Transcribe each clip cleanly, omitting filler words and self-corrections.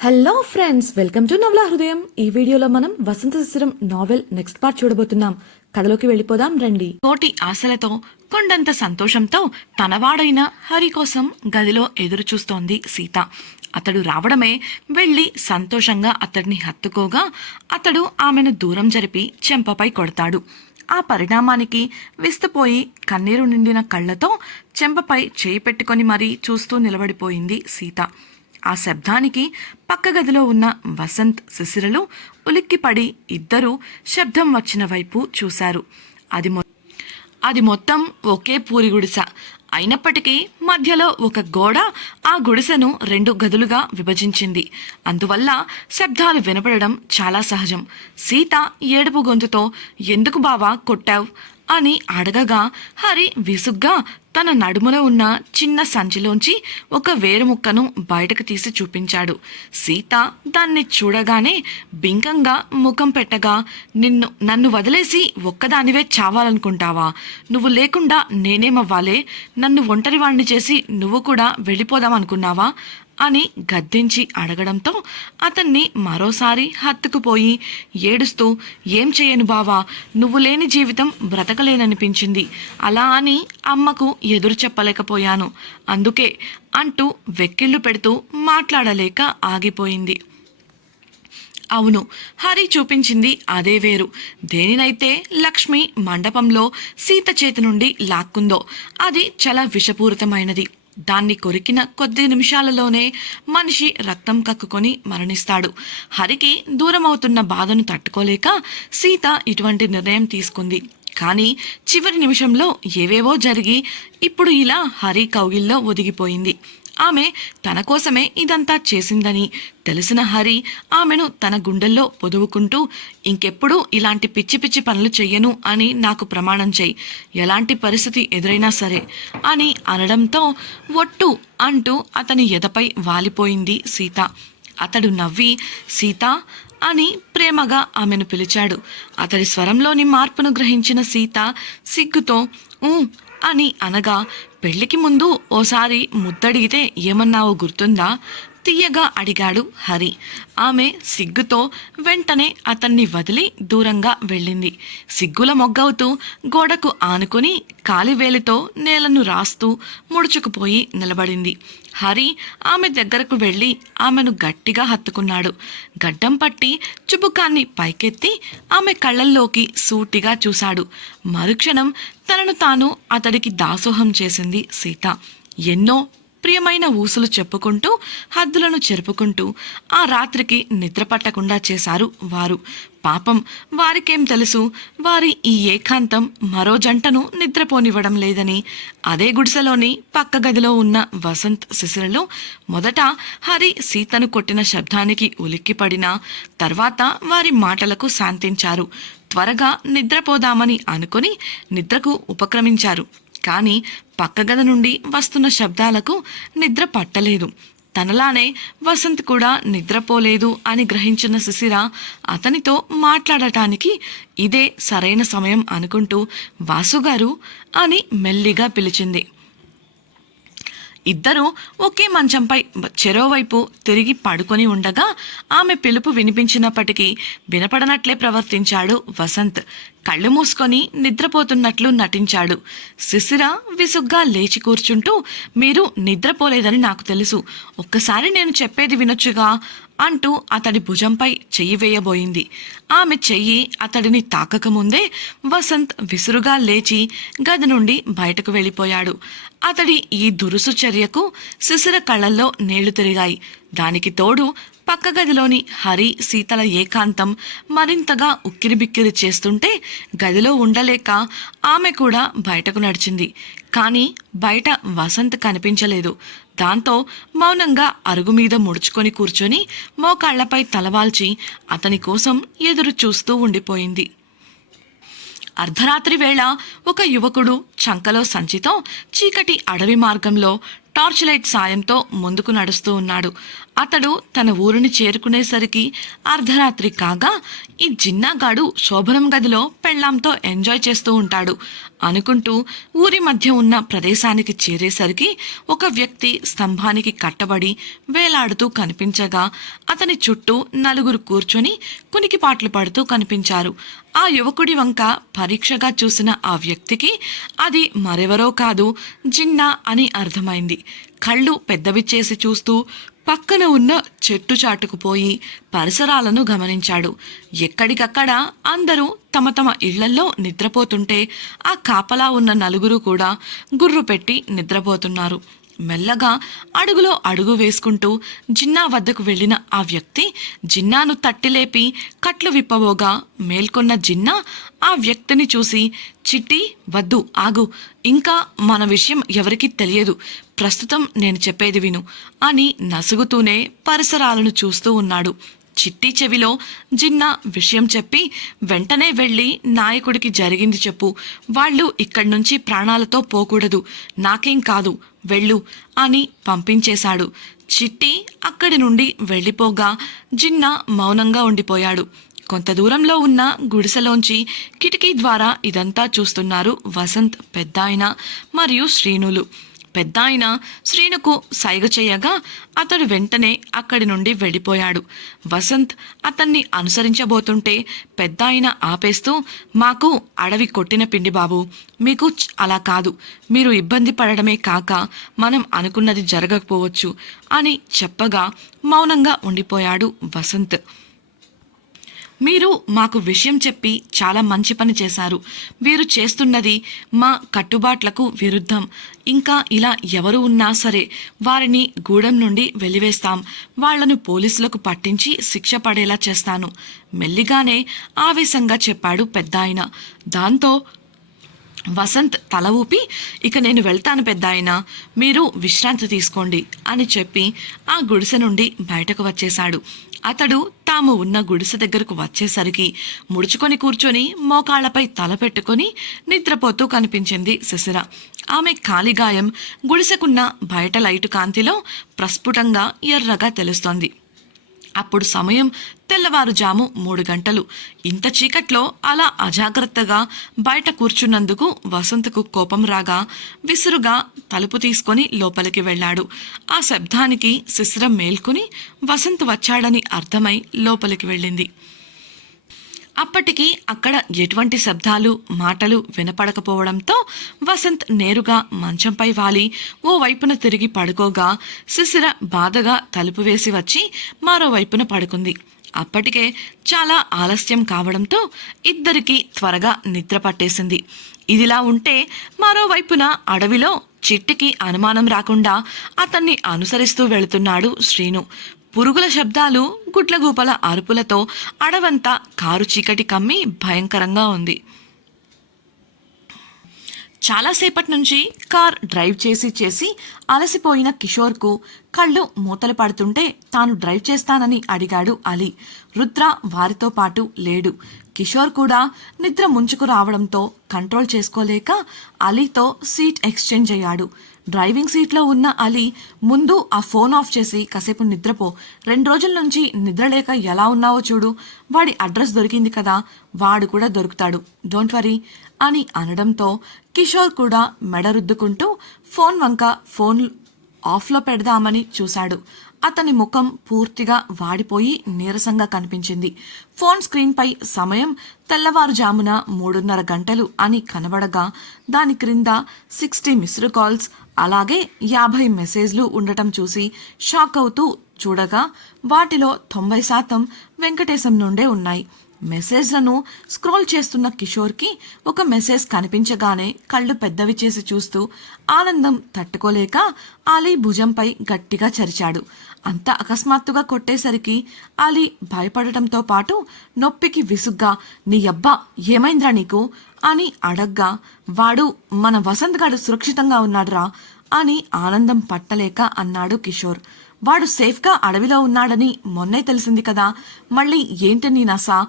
Hello friends, welcome to నవలా హృదయం. ఈ వీడియోలో మనం వసంత శిశిరం నావెల్ నెక్స్ట్ పార్ట్ చూడబోతున్నాం. కథలోకి వెళ్ళిపోదాం రండి. కోటి ఆశలతో కొండంత సంతోషంతో తనవాడైన హరి కోసం గదిలో ఎదురు చూస్తోంది సీత. అతడు రావడమే వెళ్లి సంతోషంగా అతడిని హత్తుకోగా అతడు ఆమెను దూరం జరిపి చెంపపై కొడతాడు. ఆ పరిణామానికి విస్తుపోయి కన్నీరు నిండిన కళ్లతో చెంపపై చేయి పెట్టుకొని మరీ చూస్తూ నిలబడిపోయింది సీత. ఆ శబ్దానికి పక్క గదిలో ఉన్న వసంత్, శిశిరలు ఉలిక్కిపడి ఇద్దరూ శబ్దం వచ్చిన వైపు చూశారు. అది మొత్తం ఒకే పూరి గుడిస అయినప్పటికీ మధ్యలో ఒక గోడ ఆ గుడిసెను 2 గదులుగా విభజించింది. అందువల్ల శబ్దాలు వినపడడం చాలా సహజం. సీత ఏడుపు గొంతుతో "ఎందుకు బావా కొట్టావ్?" అని అడగగా హరి విసుగ్గా తన నడుములో ఉన్న చిన్న సంచిలోంచి ఒక వేరుముక్కను బయటకు తీసి చూపించాడు. సీత దాన్ని చూడగానే బింకంగా ముఖం పెట్టగా, నన్ను వదిలేసి ఒక్కదానివే చావాలనుకుంటావా? నువ్వు లేకుండా నేనేమవ్వాలే? నన్ను ఒంటరివాణ్ణి చేసి నువ్వు కూడా వెళ్ళిపోదామనుకున్నావా అని గద్దించి అడగడంతో అతన్ని మరోసారి హత్తుకుపోయి ఏడుస్తూ, "ఏం చేయను బావా, నువ్వు లేని జీవితం బ్రతకలేననిపించింది. అలా అని అమ్మకు ఎదురు చెప్పలేకపోయాను. అందుకే" అంటూ వెక్కిళ్ళు పెడుతూ మాట్లాడలేక ఆగిపోయింది. అవును, హరి చూపించింది అదే వేరు. దేనినైతే లక్ష్మి మండపంలో సీత చేతి నుండి లాక్కుందో అది చాలా విషపూరితమైనది. దాన్ని కొరికిన కొద్ది నిమిషాలలోనే మనిషి రక్తం కక్కుకొని మరణిస్తాడు. హరికి దూరమవుతున్న బాధను తట్టుకోలేక సీత ఇటువంటి నిర్ణయం తీసుకుంది. కానీ చివరి నిమిషంలో ఏవేవో జరిగి ఇప్పుడు ఇలా హరి కౌగిల్లో ఒదిగిపోయింది. ఆమె తన కోసమే ఇదంతా చేసిందని తెలిసిన హరి ఆమెను తన గుండెల్లో పొదువుకుంటూ, "ఇంకెప్పుడు ఇలాంటి పిచ్చి పిచ్చి పనులు చెయ్యను అని నాకు ప్రమాణం చెయ్యి, ఎలాంటి పరిస్థితి ఎదురైనా సరే" అని అనడంతో ఒట్టు అంటూ అతని ఎదపై వాలిపోయింది సీత. అతడు నవ్వి "సీత" అని ప్రేమగా ఆమెను పిలిచాడు. అతడి స్వరంలోని మార్పును గ్రహించిన సీత సిగ్గుతో "ఊ" అని అనగా, "పెళ్లికి ముందు ఓసారి ముద్దడిగితే ఏమన్నావో గుర్తుందా?" తీయగా అడిగాడు హరి. ఆమె సిగ్గుతో వెంటనే అతన్ని వదిలి దూరంగా వెళ్ళింది. సిగ్గుల మొగ్గవుతూ గోడకు ఆనుకుని కాలివేలితో నేలను రాస్తూ ముడుచుకుపోయి నిలబడింది. హరి ఆమె దగ్గరకు వెళ్ళి ఆమెను గట్టిగా హత్తుకున్నాడు. గడ్డం పట్టి చుబుకాన్ని పైకెత్తి ఆమె కళ్ళల్లోకి సూటిగా చూశాడు. మరుక్షణం తనను తాను అతడికి దాసోహం చేసింది సీత. ఎన్నో ప్రియమైన ఊసులు చెప్పుకుంటూ హద్దులను చెరుపుకుంటూ ఆ రాత్రికి నిద్ర పట్టకుండా చేశారు వారు. పాపం వారికేం తెలుసు, వారి ఈ ఏకాంతం మరో జంటను నిద్రపోనివ్వడం లేదని. అదే గుడిసెలోని పక్క గదిలో ఉన్న వసంత్, శిశిరలు మొదట హరి సీతను కొట్టిన శబ్దానికి ఉలిక్కిపడినా తర్వాత వారి మాటలకు శాంతించారు. త్వరగా నిద్రపోదామని అనుకుని నిద్రకు ఉపక్రమించారు. కానీ పక్కగద నుండి వస్తున్న శబ్దాలకు నిద్ర పట్టలేదు. తనలానే వసంత్ కూడా నిద్రపోలేదు అని గ్రహించిన శిశిర అతనితో మాట్లాడటానికి ఇదే సరైన సమయం అనుకుంటూ "వాసుగారు" అని మెల్లిగా పిలిచింది. ఇద్దరూ ఒకే మంచంపై చెరోవైపు తిరిగి పడుకొని ఉండగా ఆమె పిలుపు వినిపించినప్పటికీ వినపడనట్లే ప్రవర్తించాడు వసంత్. కళ్ళు మూసుకొని నిద్రపోతున్నట్లు నటించాడు. శిశిర విసుగ్గా లేచి కూర్చుంటూ, "మీరు నిద్రపోలేదని నాకు తెలుసు, ఒక్కసారి నేను చెప్పేది వినొచ్చుగా" అంటూ అతడి భుజంపై చెయ్యి వేయబోయింది. ఆమె చెయ్యి అతడిని తాకకముందే వసంత్ విసురుగా లేచి గది నుండి బయటకు వెళ్ళిపోయాడు. అతడి ఈ దురుసు చర్యకు శిశిర కళ్ళల్లో నీళ్లు తిరిగాయి. దానికి తోడు పక్క గదిలోని హరి, సీతల ఏకాంతం మరింతగా ఉక్కిరిబిక్కిరి చేస్తుంటే గదిలో ఉండలేక ఆమె కూడా బయటకు నడిచింది. కానీ బయట వసంత్ కనిపించలేదు. దాంతో మౌనంగా అరుగు మీద ముడుచుకొని కూర్చొని మోకాళ్లపై తలవాల్చి అతని కోసం ఎదురు చూస్తూ ఉండిపోయింది. అర్ధరాత్రి వేళ ఒక యువకుడు చంకలో సంచితో చీకటి అడవి మార్గంలో టార్చ్ లైట్ సాయంతో ముందుకు నడుస్తూ ఉన్నాడు. అతడు తన ఊరిని చేరుకునేసరికి అర్ధరాత్రి కాగా ఈ జిన్నాగాడు శోభనం గదిలో పెళ్ళాంతో ఎంజాయ్ చేస్తూ ఉంటాడు అనుకుంటూ ఊరి మధ్య ఉన్న ప్రదేశానికి చేరేసరికి ఒక వ్యక్తి స్తంభానికి కట్టబడి వేలాడుతూ కనిపించగా అతని చుట్టూ నలుగురు కూర్చొని కునికిపాట్లు పడుతూ కనిపించారు. ఆ యువకుడి వంక పరీక్షగా చూసిన ఆ వ్యక్తికి అది మరెవరో కాదు, జిన్నా అని అర్థమైంది. కళ్ళు పెద్దవి చేసి చూస్తూ పక్కన ఉన్న చెట్టు చాటుకుపోయి పరిసరాలను గమనించాడు. ఎక్కడికక్కడ అందరూ తమ తమ ఇళ్లల్లో నిద్రపోతుంటే ఆ కాపలా ఉన్న నలుగురు కూడా గుర్రు పెట్టి నిద్రపోతున్నారు. మెల్లగా అడుగులో అడుగు వేసుకుంటూ జిన్నా వద్దకు వెళ్ళిన ఆ వ్యక్తి జిన్నాను తట్టిలేపి కట్లు విప్పబోగా మేల్కొన్న జిన్నా ఆ వ్యక్తిని చూసి, చిట్టి వద్దు, ఆగు, ఇంకా మన విషయం ఎవరికీ తెలియదు, ప్రస్తుతం నేను చెప్పేది విను అని నసుగుతూనే పరిసరాలను చూస్తూ ఉన్నాడు. చిట్టి చెవిలో జిన్నా విషయం చెప్పి, వెంటనే వెళ్ళి నాయకుడికి జరిగింది చెప్పు, వాళ్ళు ఇక్కడి నుంచి ప్రాణాలతో పోకూడదు, నాకేం కాదు, వెళ్ళు అని పంపించేశాడు. చిట్టి అక్కడి నుండి వెళ్ళిపోగా జిన్నా మౌనంగా ఉండిపోయాడు. కొంత దూరంలో ఉన్న గుడిసెలోంచి కిటికీ ద్వారా ఇదంతా చూస్తున్నారు వసంత్ పెద్దాయన మరియు శ్రీనులు. పెద్దాయన శ్రీనుకు సైగ చేయగా అతడు వెంటనే అక్కడి నుండి వెళ్ళిపోయాడు. వసంత్ అతన్ని అనుసరించబోతుంటే పెద్దాయన ఆపేస్తూ, మాకు అడవి కొట్టిన పిండి బాబు, మీకు అలా కాదు, మీరు ఇబ్బంది పడడమే కాక మనం అనుకున్నది జరగకపోవచ్చు అని చెప్పగా మౌనంగా ఉండిపోయాడు వసంత్. మీరు మాకు విషయం చెప్పి చాలా మంచి పని చేశారు. వీరు చేస్తున్నది మా కట్టుబాట్లకు విరుద్ధం. ఇంకా ఇలా ఎవరు ఉన్నా సరే వారిని గూడెం నుండి వెలివేస్తాం. వాళ్లను పోలీసులకు పట్టించి శిక్ష పడేలా చేస్తాను, మెల్లిగానే ఆవేశంగా చెప్పాడు పెద్దాయన. దాంతో వసంత్ తల ఊపి, ఇక నేను వెళ్తాను పెద్దాయన, మీరు విశ్రాంతి తీసుకోండి అని చెప్పి ఆ గుడిసె నుండి బయటకు వచ్చేశాడు. అతడు తాము ఉన్న గుడిసె దగ్గరకు వచ్చేసరికి ముడుచుకొని కూర్చొని మోకాళ్లపై తల పెట్టుకొని నిద్రపోతూ కనిపించింది శిశిర. ఆమె కాలిగాయం గుడిసెకున్న బయట లైటు కాంతిలో ప్రస్ఫుటంగా ఎర్రగా తెలుస్తోంది. అప్పుడు సమయం తెల్లవారుజాము 3 గంటలు. ఇంత చీకట్లో అలా అజాగ్రత్తగా బయట కూర్చున్నందుకు వసంత్కు కోపం రాగా విసురుగా తలుపు తీసుకొని లోపలికి వెళ్ళాడు. ఆ శబ్దానికి శిశిర మేల్కొని వసంత్ వచ్చాడని అర్థమై లోపలికి వెళ్ళింది. అప్పటికి అక్కడ ఎటువంటి శబ్దాలు మాటలు వినపడకపోవడంతో వసంత్ నేరుగా మంచంపై వాలి ఓ వైపున తిరిగి పడుకోగా శిశిర బాధగా తలుపు వేసి వచ్చి మరోవైపున పడుకుంది. అప్పటికే చాలా ఆలస్యం కావడంతో ఇద్దరికీ త్వరగా నిద్ర పట్టేసింది. ఇదిలా ఉంటే మరోవైపున అడవిలో చిట్టికి అనుమానం రాకుండా అతన్ని అనుసరిస్తూ వెళుతున్నాడు శ్రీను. పురుగుల శబ్దాలు గుడ్లగూపల అరుపులతో అడవంతా కారు చీకటి కమ్మి భయంకరంగా ఉంది. చాలాసేపటి నుంచి కార్ డ్రైవ్ చేసి అలసిపోయిన కిషోర్కు కళ్ళు మూతలు పడుతుంటే తాను డ్రైవ్ చేస్తానని అడిగాడు అలీ. రుద్ర వారితో పాటు లేడు. కిషోర్ కూడా నిద్ర ముంచుకు రావడంతో కంట్రోల్ చేసుకోలేక అలీతో సీట్ ఎక్స్చేంజ్ అయ్యాడు. డ్రైవింగ్ సీట్లో ఉన్న అలీ ముందు ఆ ఫోన్ ఆఫ్ చేసి కాసేపు నిద్రపో, 2 రోజుల నుంచి నిద్రలేక ఎలా ఉన్నావో చూడు, వాడి అడ్రస్ దొరికింది కదా, వాడు కూడా దొరుకుతాడు, డోంట్ వరీ అని అనడంతో కిషోర్ కూడా మెడ రుద్దుకుంటూ ఫోన్ వంక ఫోన్ ఆఫ్లో పెడదామని చూశాడు. అతని ముఖం పూర్తిగా వాడిపోయి నీరసంగా కనిపించింది. ఫోన్ స్క్రీన్పై సమయం తెల్లవారుజామున 3:30 గంటలు అని కనబడగా దాని క్రింద 60 మిస్డ్ కాల్స్ అలాగే 50 మెసేజ్లు ఉండటం చూసి షాక్ అవుతూ చూడగా వాటిలో 90% వెంకటేశం నుండే ఉన్నాయి. మెసేజ్లను స్క్రోల్ చేస్తున్న కిషోర్కి ఒక మెసేజ్ కనిపించగానే కళ్ళు పెద్దవి చేసి చూస్తూ ఆనందం తట్టుకోలేక అలీ భుజంపై గట్టిగా చరిచాడు. అంత అకస్మాత్తుగా కొట్టేసరికి అలీ భయపడటంతో పాటు నొప్పికి విసుగ్గా, నీ అబ్బా ఏమైందిరా నీకు అని అడగ్గా, వాడు మన వసంత్ గాడు సురక్షితంగా ఉన్నాడురా అని ఆనందం పట్టలేక అన్నాడు కిషోర్. వాడు సేఫ్గా అడవిలో ఉన్నాడని మొన్నే తెలిసింది కదా, మళ్ళీ ఏంటి నీ నసా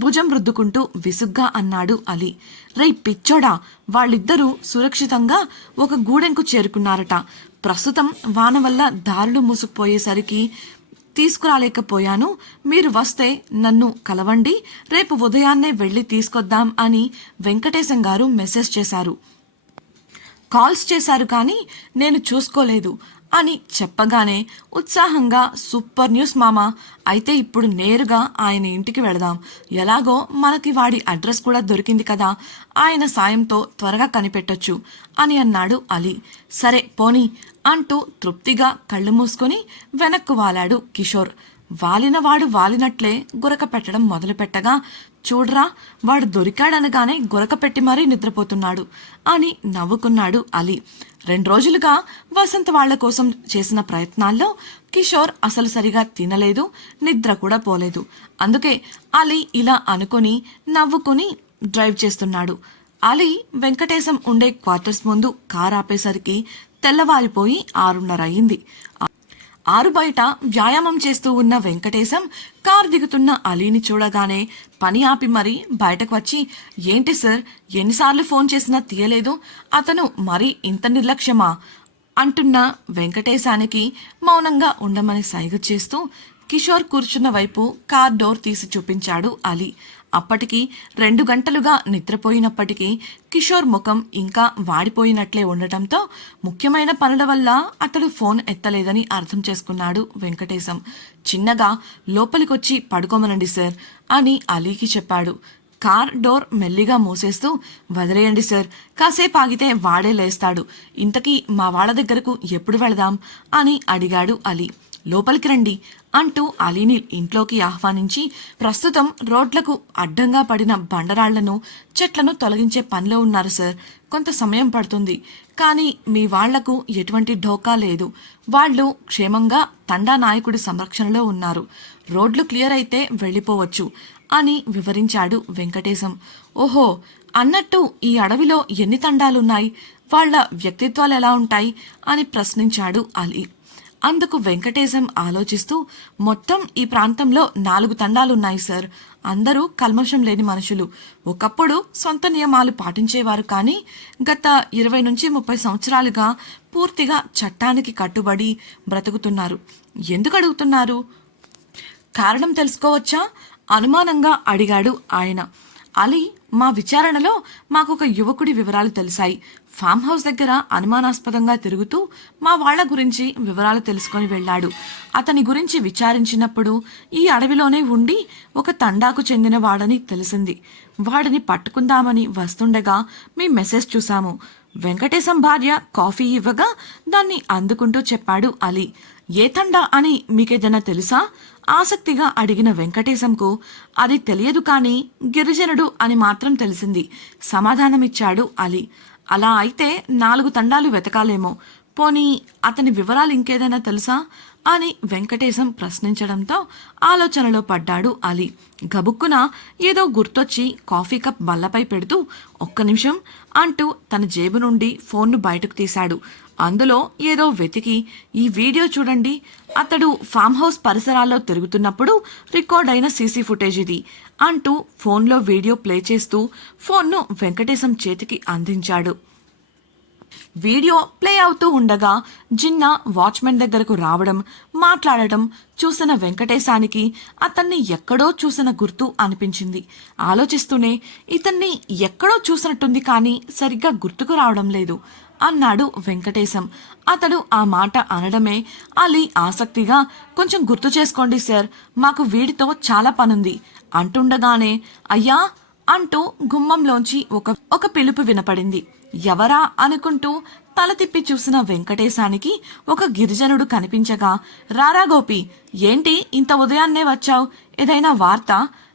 భుజం రుద్దుకుంటూ విసుగ్గా అన్నాడు అలీ. రేయ్ పిచ్చోడా, వాళ్ళిద్దరూ సురక్షితంగా ఒక గూడెంకు చేరుకున్నారట. ప్రస్తుతం వాన వల్ల దారులు మూసుకుపోయేసరికి తీసుకురాలేకపోయాను. మీరు వస్తే నన్ను కలవండి, రేపు ఉదయాన్నే వెళ్ళి తీసుకొద్దాం అని వెంకటేశం గారు మెసేజ్ చేశారు. కాల్స్ చేశారు కానీ నేను చూసుకోలేదు అని చెప్పగానే ఉత్సాహంగా, సూపర్ న్యూస్ మామా, అయితే ఇప్పుడు నేరుగా ఆయన ఇంటికి వెళదాం, ఎలాగో మనకి వాడి అడ్రస్ కూడా దొరికింది కదా, ఆయన సాయంతో త్వరగా కనిపెట్టొచ్చు అని అన్నాడు అలీ. సరే పోనీ అంటూ తృప్తిగా కళ్ళు మూసుకొని వెనక్కు వాలాడు కిషోర్. వాలినవాడు వాలినట్లే గురక పెట్టడం మొదలుపెట్టగా, చూడ్రా వాడు దొరికాడనగానే గురక పెట్టి మరీ నిద్రపోతున్నాడు అని నవ్వుకున్నాడు అలీ. 2 రోజులుగా వసంత్ వాళ్ల కోసం చేసిన ప్రయత్నాల్లో కిషోర్ అసలు సరిగా తినలేదు, నిద్ర కూడా పోలేదు. అందుకే అలీ ఇలా అనుకుని నవ్వుకుని డ్రైవ్ చేస్తున్నాడు. అలీ వెంకటేశం ఉండే క్వార్టర్స్ ముందు కార్ ఆపేసరికి తెల్లవారిపోయి 6:30 అయింది. 6 బయట వ్యాయామం చేస్తూ ఉన్న వెంకటేశం కారు దిగుతున్న అలీని చూడగానే పని ఆపి మరీ బయటకు వచ్చి, ఏంటి సార్, ఎన్నిసార్లు ఫోన్ చేసినా తీయలేదు, అతను మరీ ఇంత నిర్లక్ష్యమా అంటున్న వెంకటేశానికి మౌనంగా ఉండమని సైగ చేస్తూ కిషోర్ కూర్చున్న వైపు కార్ డోర్ తీసి చూపించాడు అలీ. అప్పటికి 2 గంటలుగా నిద్రపోయినప్పటికీ కిషోర్ ముఖం ఇంకా వాడిపోయినట్లే ఉండటంతో ముఖ్యమైన పనుల వల్ల అతడు ఫోన్ ఎత్తలేదని అర్థం చేసుకున్నాడు వెంకటేశం. చిన్నగా లోపలికొచ్చి పడుకోమనండి సార్ అని అలీకి చెప్పాడు. కార్ డోర్ మెల్లిగా మూసేస్తూ, వదిలేయండి సార్, కాసేపు ఆగితే వాడే లేస్తాడు, ఇంతకీ మా వాళ్ళ దగ్గరకు ఎప్పుడు వెళదాం అని అడిగాడు అలీ. లోపలికి రండి అంటూ అలీని ఇంట్లోకి ఆహ్వానించి, ప్రస్తుతం రోడ్లకు అడ్డంగా పడిన బండరాళ్లను, చెట్లను తొలగించే పనిలో ఉన్నారు సార్, కొంత సమయం పడుతుంది, కానీ మీ వాళ్లకు ఎటువంటి ఢోకా లేదు, వాళ్ళు క్షేమంగా తండా నాయకుడి సంరక్షణలో ఉన్నారు, రోడ్లు క్లియర్ అయితే వెళ్ళిపోవచ్చు అని వివరించాడు వెంకటేశం. ఓహో, అన్నట్టు ఈ అడవిలో ఎన్ని తండాలున్నాయి, వాళ్ల వ్యక్తిత్వాలు ఎలా ఉంటాయి అని ప్రశ్నించాడు అలీ. అందుకు వెంకటేశం ఆలోచిస్తూ, మొత్తం ఈ ప్రాంతంలో 4 తండాలున్నాయి సార్, అందరూ కల్మషం లేని మనుషులు, ఒకప్పుడు సొంత నియమాలు పాటించేవారు, కానీ గత 20 నుంచి 30 సంవత్సరాలుగా పూర్తిగా చట్టానికి కట్టుబడి బ్రతుకుతున్నారు. ఎందుకు అడుగుతున్నారు? కారణం తెలుసుకోవచ్చా? అనుమానంగా అడిగాడు ఆయన. అలీ, మా విచారణలో మాకొక యువకుడి వివరాలు తెలిసాయి, ఫామ్ హౌస్ దగ్గర అనుమానాస్పదంగా తిరుగుతూ మా వాళ్ల గురించి వివరాలు తెలుసుకొని వెళ్ళాడు. అతని గురించి విచారించినప్పుడు ఈ అడవిలోనే ఉండి ఒక తండాకు చెందిన వాడని తెలిసింది. వాడిని పట్టుకుందామని వస్తుండగా మీ మెసేజ్ చూశాము. వెంకటేశం భార్య కాఫీ ఇవ్వగా దాన్ని అందుకుంటూ చెప్పాడు అలీ. ఏ తండా అని మీకేదైనా తెలుసా? ఆసక్తిగా అడిగిన వెంకటేశంకు అది తెలియదు, కానీ గిరిజనుడు అని మాత్రం తెలిసింది సమాధానమిచ్చాడు అలీ. అలా అయితే 4 తండాలు వెతకాలేమో, పోనీ అతని వివరాలు ఇంకేదైనా తెలుసా అని వెంకటేశం ప్రశ్నించడంతో ఆలోచనలో పడ్డాడు అలీ. గబుక్కున ఏదో గుర్తొచ్చి కాఫీ కప్ బల్లపై పెడుతూ, ఒక్క నిమిషం అంటూ తన జేబు నుండి ఫోన్ను బయటకు తీశాడు. అందులో ఏదో వెతికి, ఈ వీడియో చూడండి, అతడు ఫామ్ హౌస్ పరిసరాల్లో తిరుగుతున్నప్పుడు రికార్డ్ అయిన సీసీ ఫుటేజ్ ఇది అంటూ ఫోన్లో వీడియో ప్లే చేస్తూ ఫోన్ను వెంకటేశం చేతికి అందించాడు. వీడియో ప్లే అవుతూ ఉండగా జిన్నా వాచ్మెన్ దగ్గరకు రావడం, మాట్లాడటం చూసిన వెంకటేశానికి అతన్ని ఎక్కడో చూసిన గుర్తు అనిపించింది. ఆలోచిస్తూనే, ఇతన్ని ఎక్కడో చూసినట్టుంది కానీ సరిగ్గా గుర్తుకు రావడం లేదు అన్నాడు వెంకటేశం. అతడు ఆ మాట అనడమే అలీ ఆసక్తిగా, కొంచెం గుర్తు చేసుకోండి సార్, మాకు వీడితో చాలా పనుంది అంటుండగానే, అయ్యా అంటూ గుమ్మంలోంచి ఒక పిలుపు వినపడింది. ఎవరా అనుకుంటూ తల తిప్పి చూసిన వెంకటేశానికి ఒక గిరిజనుడు కనిపించగా, రారా గోపి, ఏంటి ఇంత ఉదయాన్నే వచ్చావు, ఏదైనా వార్త,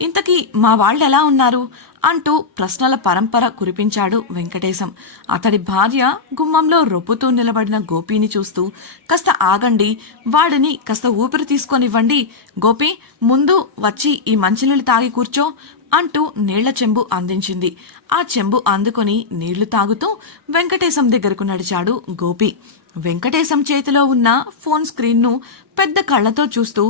ఇంతకీ మా వాళ్ళెలా ఉన్నారు అంటూ ప్రశ్నల పరంపర కురిపించాడు వెంకటేశం. అతడి భార్య గుమ్మంలో రొప్పుతూ నిలబడిన గోపీని చూస్తూ, కాస్త ఆగండి, వాడిని కాస్త ఊపిరి తీసుకొనివ్వండి, గోపి ముందు వచ్చి ఈ మంచినీళ్ళు తాగి కూర్చో అంటూ నీళ్ల చెంబు అందించింది. ఆ చెంబు అందుకొని నీళ్లు తాగుతూ వెంకటేశం దగ్గరకు నడిచాడు గోపి. వెంకటేశం చేతిలో ఉన్న ఫోన్ స్క్రీన్ను పెద్ద కళ్లతో చూస్తూ,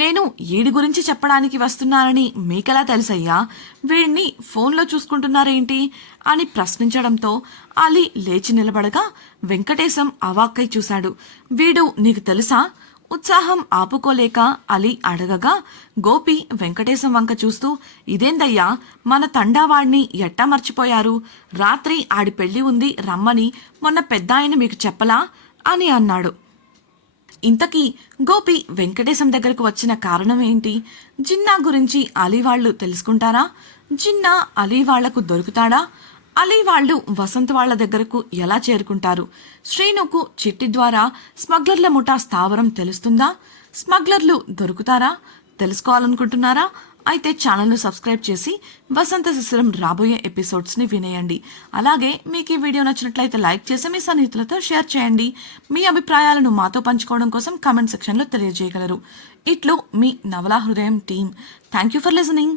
నేను ఈడి గురించి చెప్పడానికి వస్తున్నానని మీకెలా తెలుసయ్యా, వీడిని ఫోన్లో చూసుకుంటున్నారేంటి అని ప్రశ్నించడంతో అలీ లేచి నిలబడగా వెంకటేశం అవాక్కై చూశాడు. వీడు నీకు తెలుసా? ఉత్సాహం ఆపుకోలేక అలీ అడగగా గోపి వెంకటేశం వంక చూస్తూ ఇదేందయ్యా మన తండావాడిని ఎట్టా మర్చిపోయారు? రాత్రి ఆడి పెళ్లి ఉంది రమ్మని మొన్న పెద్దాయన మీకు చెప్పలా అని అన్నాడు. ఇంతకీ గోపి వెంకటేశం దగ్గరకు వచ్చిన కారణం ఏంటి? జిన్నా గురించి అలీ వాళ్ళు తెలుసుకుంటారా? జిన్నా అలీ వాళ్లకు దొరుకుతాడా? అలీ వాళ్ళు వసంత్ వాళ్ల దగ్గరకు ఎలా చేరుకుంటారు? శ్రీనుకు చిట్టి ద్వారా స్మగ్లర్ల ముఠా స్థావరం తెలుస్తుందా? స్మగ్లర్లు దొరుకుతారా? తెలుసుకోవాలనుకుంటున్నారా? అయితే ఛానల్ను సబ్స్క్రైబ్ చేసి వసంత శిశిరం రాబోయే ఎపిసోడ్స్ని వినేయండి. అలాగే మీకు ఈ వీడియో నచ్చినట్లయితే లైక్ చేసి మీ సన్నిహితులతో షేర్ చేయండి. మీ అభిప్రాయాలను మాతో పంచుకోవడం కోసం కామెంట్ సెక్షన్లో తెలియజేయగలరు. ఇట్లు మీ నవలా హృదయం team. Thank you for listening.